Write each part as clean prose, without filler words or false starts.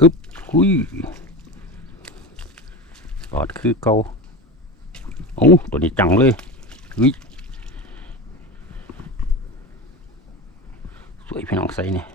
อึบหุยปอดคือเกาโอ้ตัวนี้จังเลยหุยสวยพี่น้องใส่เนี่ย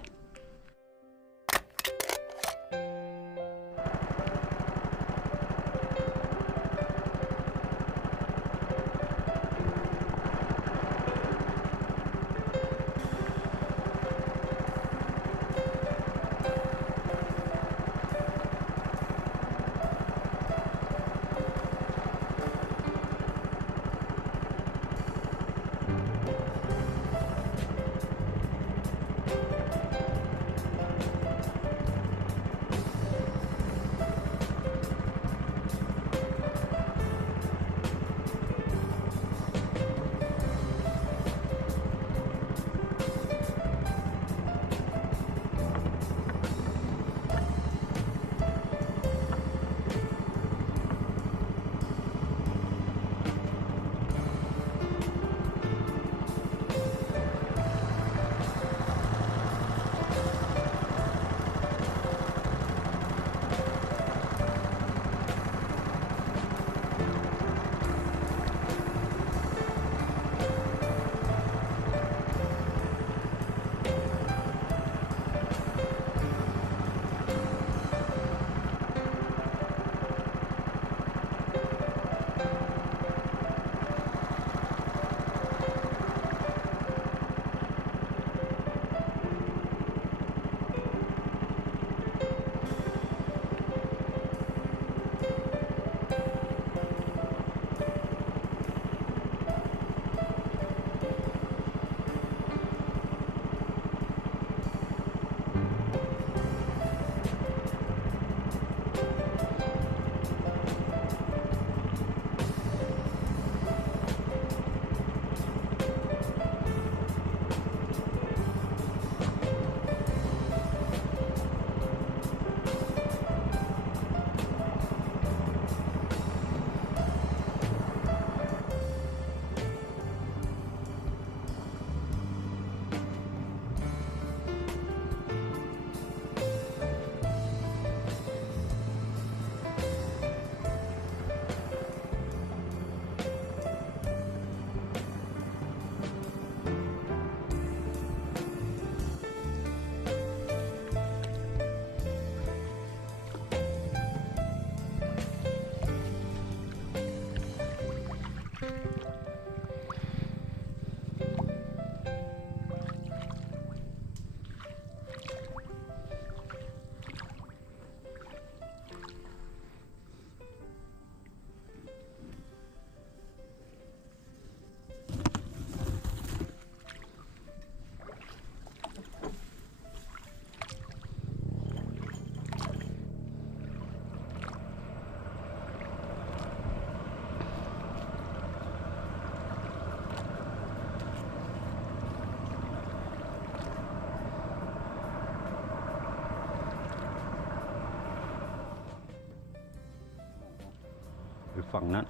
ฝั่งนั้น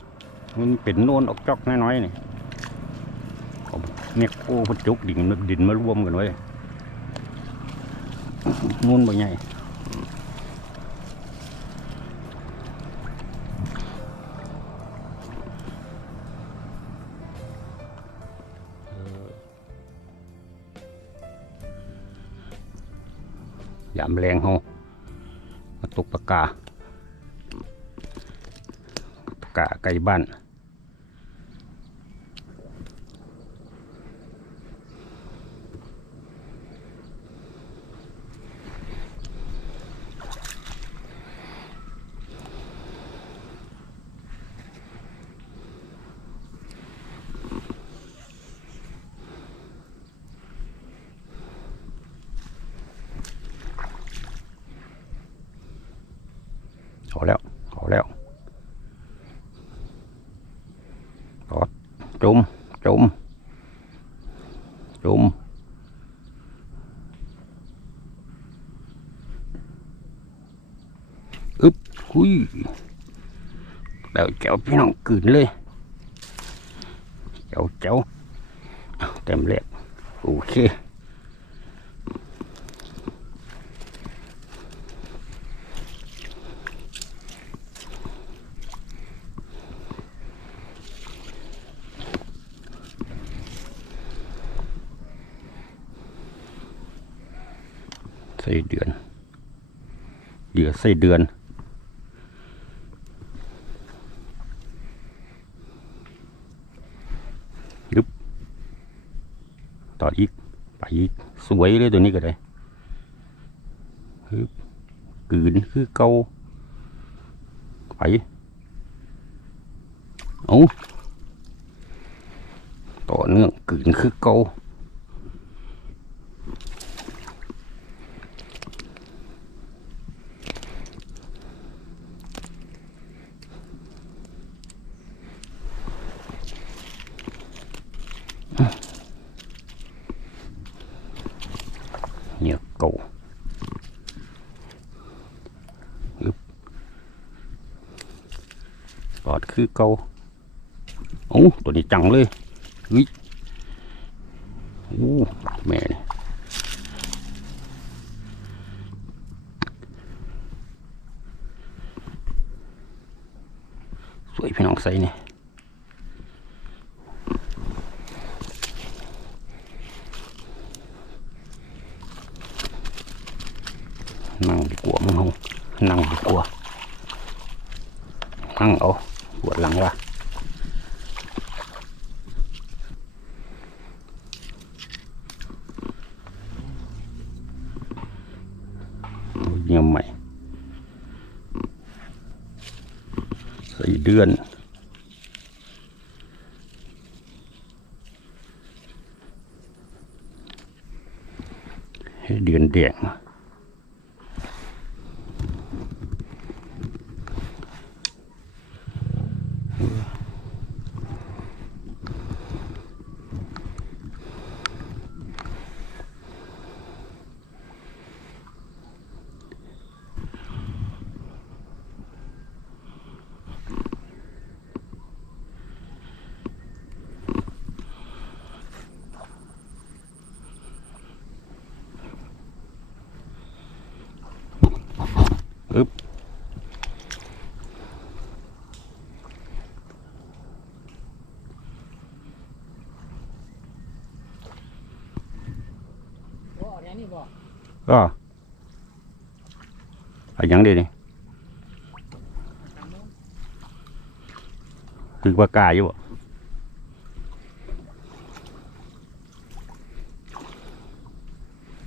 มันเป็นโน่นออกจอกน้อยๆนี่เมฆโอ้พจุกดินมารวมกันไว้โน่นบ่ใหญ่ยามแรงเขามาตกปากกาไก่บ้านขอแล้วจุ่มอึบหุยเดี๋ยวเจ้าพี่น้องกืนเลยเจ้าเต็มเล็กโอเค ส่เดือนเหยื่อไส้เดือนยึบต่ออีกไปอีกสวยเลยตัวนี้ก็ได้ฮึบกืนคือเกาไปเอาต่อเนื่องกืนคือเกาเนี่ยเก่าปอดคือเก่าโอ้ตัวนี้จังเลยเฮ้ยโอ้แม่นี่สวยพี่น้องใส่เนี่ยนั่งดีกว่ามึงเอานั่งดีกว่านั่งเอาปวดหลังว่ะเยี่ยมใหม่ใส่เดือนให้เดือนแดงอึ๊บก็อะไรยังดีนี่คือปากกาอยู่บ่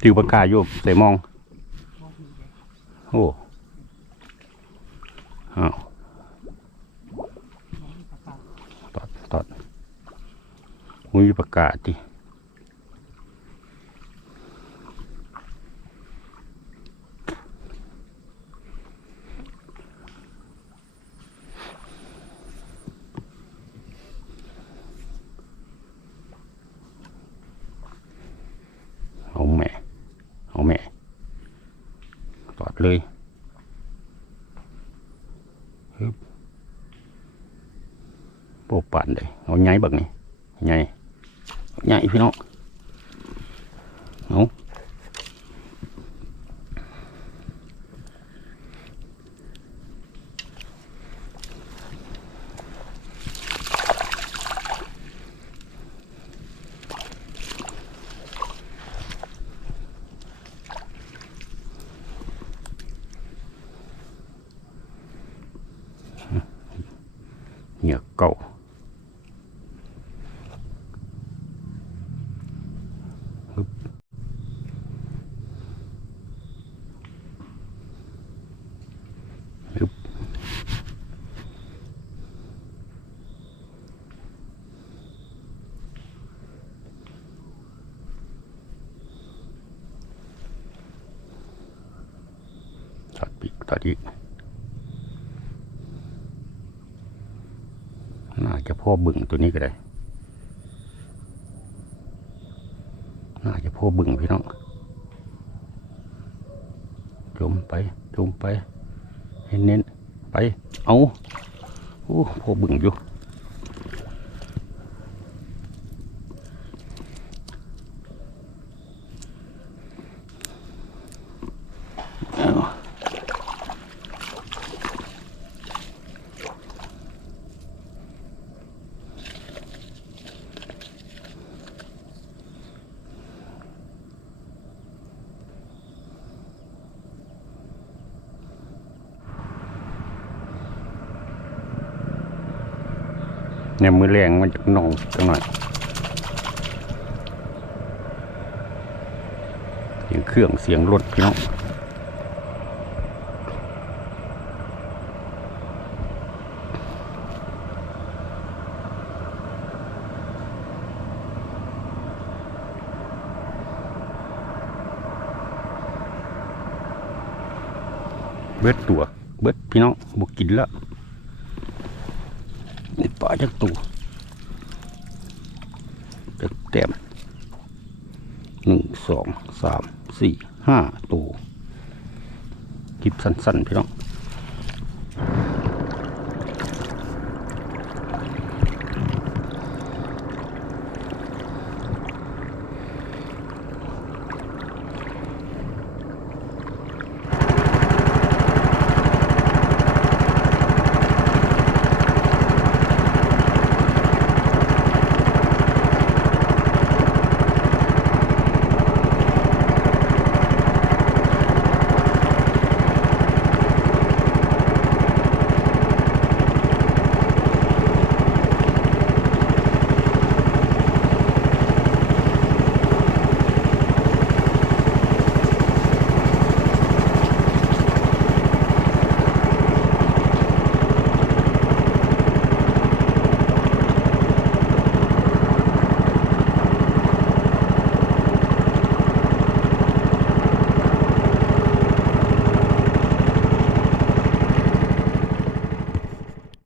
ถือปากกาอยู่ใส่มองโอ้อ้าวตอดมีปากกาดิเอาแม่ตอดเลยโปปั่นเลยเอาไงบักนี่ไงพี่น้องเนี่ยเก่าตัดปีกตัดอีกน่าจะพ่อบึ่งตัวนี้ก็ได้น่าจะพ่อบึ่งพี่น้องจุ่มไปให้เน้นไปเอาโอ้พ่อบึ่งอยู่ เนี่ยมือแรงมันจะนองจังหน่อยเสียงเครื่องเสียงรถพี่น้องเบิดตัวเบิดพี่น้องบุกกินแล้วนี่ปลาจากตัวเต็ม1 2 3 4 5ตัวกิบสั้นๆพี่น้อง